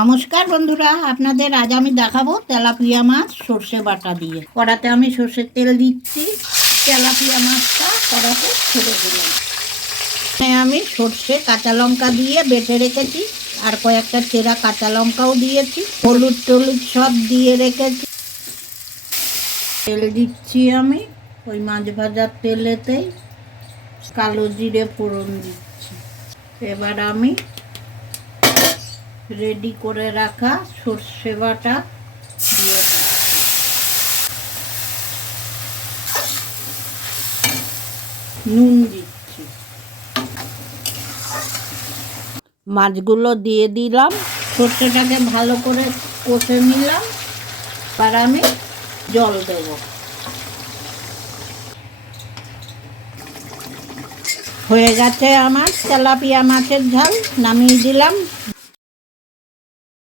নমস্কার বন্ধুরা, আপনাদের আজ আমি দেখাবো তেলাপিয়া মাছ সর্ষে বাটা দিয়ে। কড়াতে আমি সর্ষের তেল দিচ্ছি, তেলাপিয়া মাছটা কড়াতে ছেড়ে দিলাম। আমি সর্ষে কাঁচা লঙ্কা দিয়ে বেটে রেখেছি, আর কয়েকটা চেরা কাঁচা লঙ্কাও দিয়েছি, হলুদ টলুদ সব দিয়ে রেখেছি। তেল দিচ্ছি আমি ওই মাছ ভাজার তেলেতেই, কালো জিরে ফোড়ন দিচ্ছি। এবার আমি রেডি করে রাখা সর্ষে বাটা দিয়ে নুন দিচ্ছি, মাছগুলো দিয়ে দিলাম, সর্ষেটাকে ভালো করে কষে নিলাম। আর আমি জল দেব। হয়ে গেছে আমার তেলাপিয়া মাছের ঝাল, নামিয়ে দিলাম।